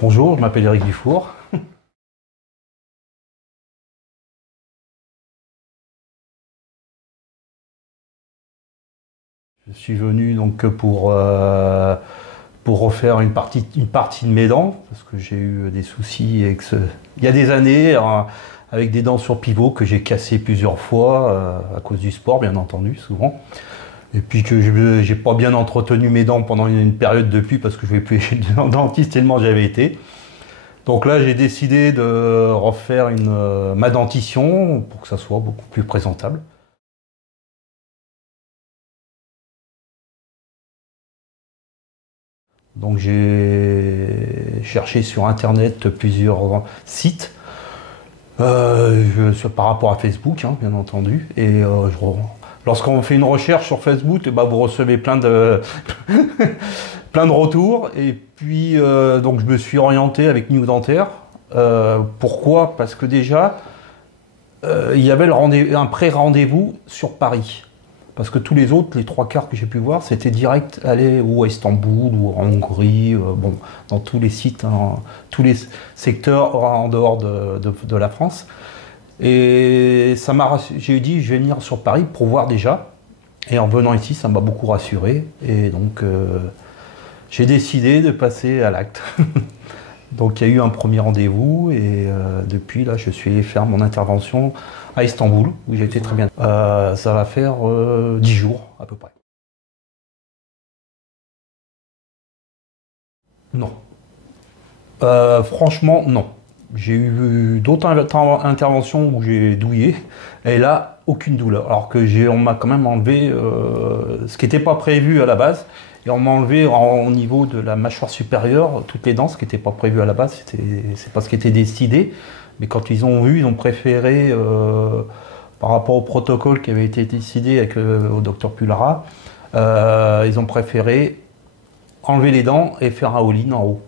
Bonjour, je m'appelle Eric Dufour. Je suis venu donc pour refaire une partie de mes dents, parce que j'ai eu des soucis il y a des années, avec des dents sur pivot que j'ai cassées plusieurs fois, à cause du sport, bien entendu, souvent. Et puis que je n'ai pas bien entretenu mes dents pendant une période depuis, parce que je ne vais plus chez le dentiste tellement j'avais été. Donc là, j'ai décidé de refaire ma dentition pour que ça soit beaucoup plus présentable. Donc j'ai cherché sur internet plusieurs sites, par rapport à Facebook, hein, bien entendu. Et lorsqu'on fait une recherche sur Facebook, eh ben, vous recevez plein de, plein de retours. Et puis donc je me suis orienté avec New Dentaire. Pourquoi? Parce que déjà, il y avait un pré-rendez-vous sur Paris. Parce que tous les autres, les trois quarts que j'ai pu voir, c'était direct aller ou à Istanbul ou en Hongrie, bon, dans tous les sites, hein, tous les secteurs en dehors de la France. Et j'ai dit, je vais venir sur Paris pour voir déjà. Et en venant ici, ça m'a beaucoup rassuré. Et donc, j'ai décidé de passer à l'acte. Donc, il y a eu un premier rendez-vous et depuis, là, je suis allé faire mon intervention à Istanbul, où j'ai été très bien. Ça va faire 10 jours, à peu près. Non. Franchement, non. J'ai eu d'autres interventions où j'ai douillé, et là, aucune douleur. Alors que on m'a quand même enlevé ce qui n'était pas prévu à la base, et on m'a enlevé au niveau de la mâchoire supérieure toutes les dents, ce qui n'était pas prévu à la base, c'est pas ce qui était décidé. Mais quand ils ont vu, ils ont préféré, par rapport au protocole qui avait été décidé avec au docteur Pulara, ils ont préféré enlever les dents et faire un all-in en haut.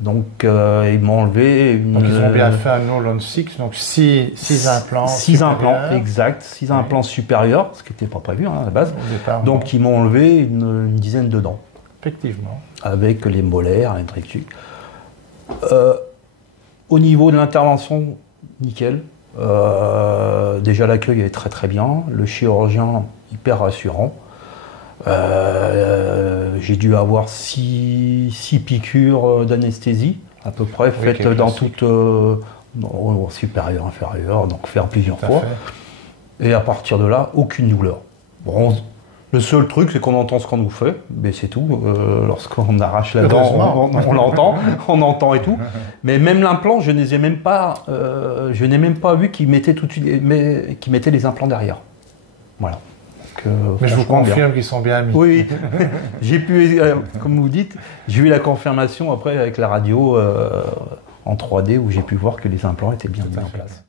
Donc ils m'ont enlevé Donc ils ont bien fait un all-on 6, donc 6 implants. 6 implants, exact, 6 implants supérieurs, ce qui n'était pas prévu, hein, à la base. Au départ, donc non. ils m'ont enlevé une dizaine de dents. Effectivement. Avec les molaires, les trucs. Au niveau de l'intervention, nickel. Déjà l'accueil est très très bien, le chirurgien hyper rassurant. J'ai dû avoir 6 piqûres d'anesthésie à peu près, faites dans toute supérieure, inférieure, donc faire plusieurs fois. Et à partir de là, aucune douleur. Bon, le seul truc, c'est qu'on entend ce qu'on nous fait, mais c'est tout. Lorsqu'on arrache la dent, on l'entend, on entend et tout. Mais même l'implant, je n'ai même pas vu qu'ils mettaient tout de suite, qu'ils mettaient les implants derrière. Voilà. Mais je vous confirme qu'ils sont bien mis. Oui, j'ai pu, comme vous dites, j'ai eu la confirmation après avec la radio en 3D où j'ai pu voir que les implants étaient bien mis en place.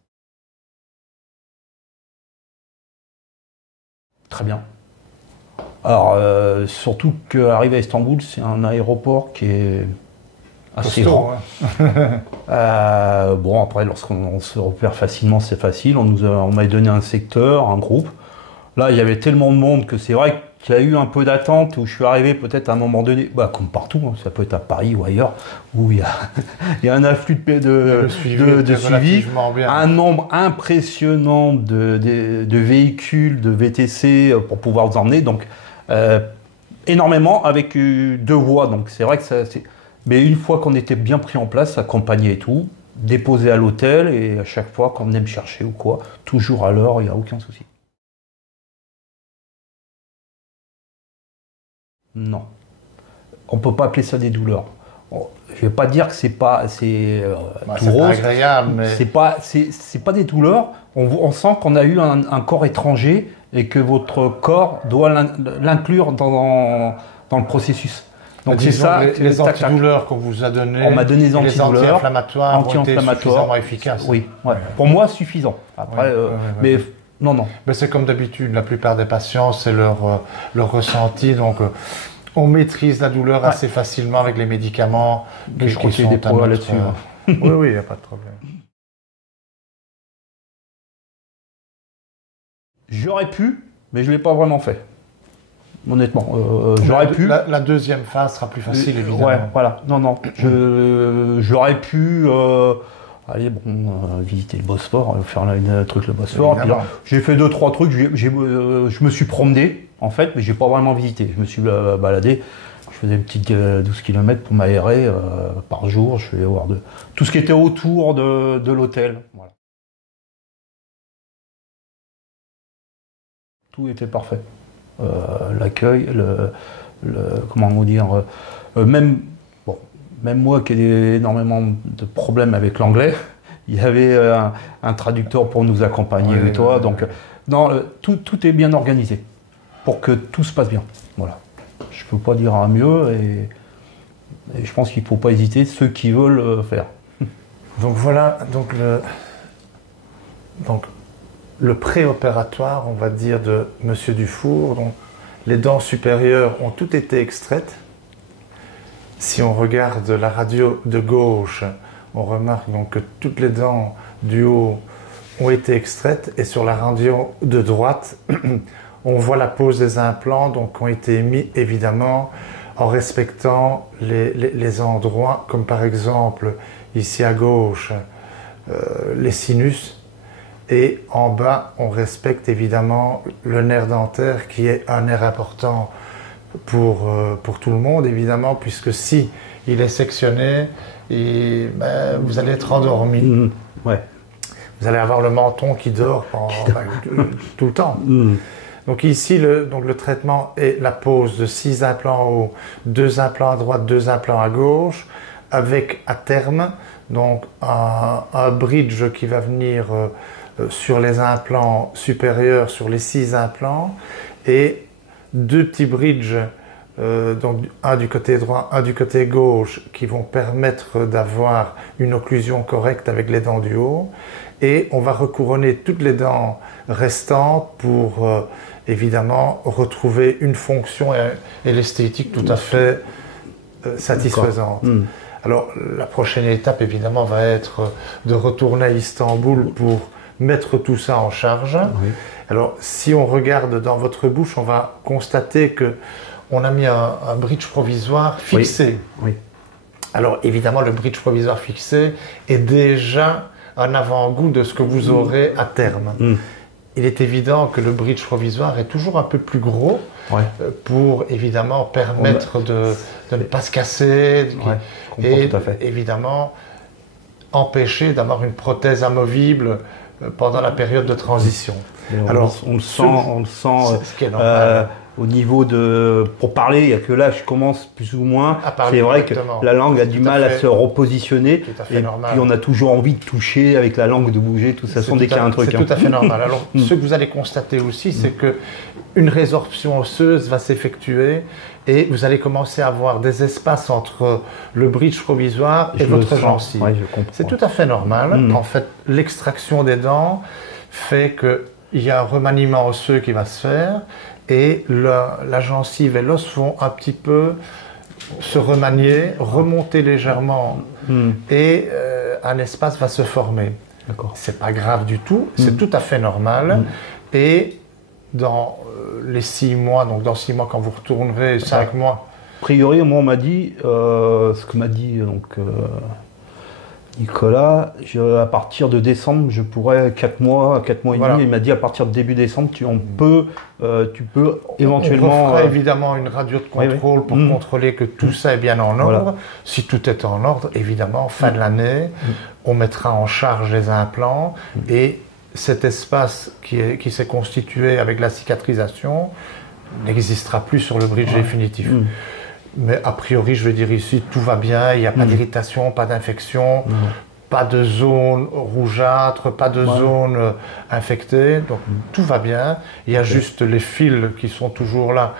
Très bien. Alors, surtout qu'arriver à Istanbul, c'est un aéroport qui est assez grand. Hein. Bon, après, lorsqu'on se repère facilement, c'est facile. On m'a donné un secteur, un groupe. Là, il y avait tellement de monde que c'est vrai qu'il y a eu un peu d'attente où je suis arrivé peut-être à un moment donné, bah, comme partout, hein, ça peut être à Paris ou ailleurs, où il y a un afflux de suivi, un nombre impressionnant de véhicules, de VTC pour pouvoir vous emmener, donc énormément avec 2 voies, donc c'est vrai que mais une fois qu'on était bien pris en place, accompagné et tout, déposé à l'hôtel et à chaque fois qu'on venait me chercher ou quoi, toujours à l'heure, il n'y a aucun souci. Non. On ne peut pas appeler ça des douleurs. Bon, je ne vais pas dire que c'est tout rose. Pas agréable, mais... C'est pas des douleurs. On sent qu'on a eu un corps étranger et que votre corps doit l'inclure dans le processus. Donc c'est ça. Les antidouleurs qu'on vous a donné. On m'a donné des antidouleurs. Les anti-inflammatoires ont été suffisamment efficaces. Oui, ouais. Pour moi suffisant. Après, mais non. Mais c'est comme d'habitude, la plupart des patients, c'est leur ressenti. Donc, on maîtrise la douleur assez facilement avec les médicaments. Mais je crois qu'il y a des problèmes là-dessus. Oui, il n'y a pas de problème. J'aurais pu, mais je ne l'ai pas vraiment fait. honnêtement. J'aurais pu. La deuxième phase sera plus facile, évidemment. Ouais, voilà. Non. J'aurais pu aller visiter le Bosphore, faire le Bosphore. Puis là, j'ai fait 2-3 trucs. Je me suis promené, en fait, mais j'ai pas vraiment visité. Je me suis baladé. Je faisais une petite 12 km pour m'aérer par jour. Je faisais voir tout ce qui était autour de l'hôtel. Voilà. Tout était parfait. L'accueil, comment vous dire, même moi qui ai énormément de problèmes avec l'anglais, il y avait un traducteur pour nous accompagner et toi. Donc, tout est bien organisé pour que tout se passe bien. Voilà. Je peux pas dire un mieux et je pense qu'il ne faut pas hésiter ceux qui veulent faire. Donc voilà, le préopératoire, on va dire, de Monsieur Dufour. Donc, les dents supérieures ont toutes été extraites. Si on regarde la radio de gauche, on remarque donc que toutes les dents du haut ont été extraites. Et sur la radio de droite, on voit la pose des implants, donc qui ont été mis évidemment en respectant les endroits, comme par exemple ici à gauche, les sinus. Et en bas, on respecte évidemment le nerf dentaire qui est un nerf important pour tout le monde, évidemment, puisque si il est sectionné, vous allez être endormi. Ouais. Vous allez avoir le menton qui dort tout le temps. Donc ici, le traitement est la pose de 6 implants en haut, 2 implants à droite, 2 implants à gauche, avec à terme donc un bridge qui va venir sur les implants supérieurs, sur les 6 implants, et 2 petits bridges, donc un du côté droit, un du côté gauche, qui vont permettre d'avoir une occlusion correcte avec les dents du haut. Et on va recouronner toutes les dents restantes pour évidemment retrouver une fonction et l'esthétique tout à fait satisfaisante. Alors la prochaine étape évidemment va être de retourner à Istanbul pour mettre tout ça en charge. Oui. Alors si on regarde dans votre bouche, on va constater que on a mis un bridge provisoire fixé. Oui. Alors évidemment le bridge provisoire fixé est déjà un avant-goût de ce que vous aurez à terme. Il est évident que le bridge provisoire est toujours un peu plus gros pour évidemment permettre de ne pas se casser et tout à fait. Évidemment empêcher d'avoir une prothèse amovible pendant la période de transition. Alors on le sent ce qui est normal. Au niveau pour parler, il n'y a que là je commence plus ou moins. C'est vrai que la langue a du mal à se repositionner. Et normal. Puis on a toujours envie de toucher avec la langue, de bouger, tout ça, dès qu'il y a un truc. C'est tout à fait normal. Alors ce que vous allez constater aussi, c'est qu'une résorption osseuse va s'effectuer et vous allez commencer à avoir des espaces entre le bridge provisoire et votre gencive. C'est tout à fait normal. En fait, l'extraction des dents fait qu'il y a un remaniement osseux qui va se faire. Et la gencive et l'os vont un petit peu se remanier, remonter légèrement et un espace va se former. C'est pas grave du tout, c'est tout à fait normal. Et dans les 6 mois, donc dans 6 mois quand vous retournerez, 5 mois. A priori, moi on m'a dit, ce que m'a dit Nicolas, à partir de décembre, je pourrais 4 mois et demi. Il m'a dit à partir de début décembre, tu peux éventuellement. On fera évidemment une radio de contrôle pour contrôler que tout ça est bien en ordre. Voilà. Si tout est en ordre, évidemment, fin de l'année, on mettra en charge les implants et cet espace qui s'est constitué avec la cicatrisation n'existera plus sur le bridge définitif. Mais a priori, je veux dire ici, tout va bien, il n'y a pas d'irritation, pas d'infection, pas de zone rougeâtre, pas de zone infectée, donc tout va bien. Il y a juste les fils qui sont toujours là,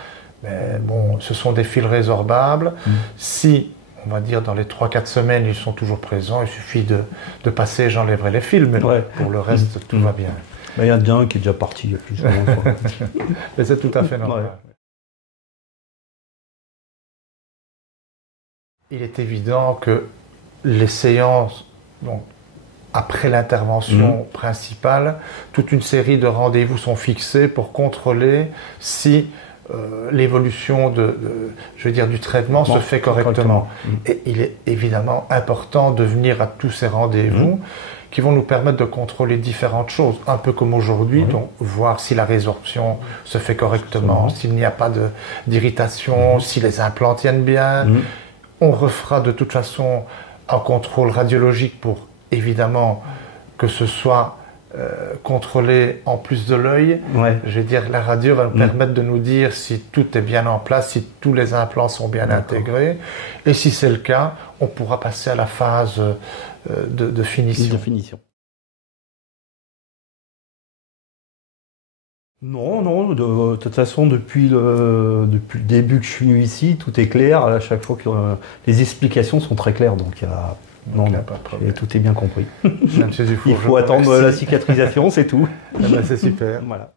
mais bon, ce sont des fils résorbables. Si, on va dire, dans les 3-4 semaines, ils sont toujours présents, il suffit de passer, j'enlèverai les fils, mais pour le reste, tout va bien. Il y en a bien un qui est déjà parti il y a plus longtemps. Mais c'est tout à fait normal. Il est évident que les séances, donc, après l'intervention principale, toute une série de rendez-vous sont fixés pour contrôler si l'évolution je veux dire, du traitement se fait correctement. Et il est évidemment important de venir à tous ces rendez-vous qui vont nous permettre de contrôler différentes choses, un peu comme aujourd'hui, donc voir si la résorption se fait correctement, s'il n'y a pas d'irritation, si les implants tiennent bien. On refera de toute façon un contrôle radiologique pour évidemment que ce soit contrôlé en plus de l'œil. Je veux dire, la radio va nous permettre de nous dire si tout est bien en place, si tous les implants sont bien intégrés. Et si c'est le cas, on pourra passer à la phase de finition. Non, de toute façon, depuis le début que je suis venu ici, tout est clair. À chaque fois que les explications sont très claires, donc non, pas de problème. Tout est bien compris. Il faut attendre la cicatrisation, c'est tout. C'est super. Voilà.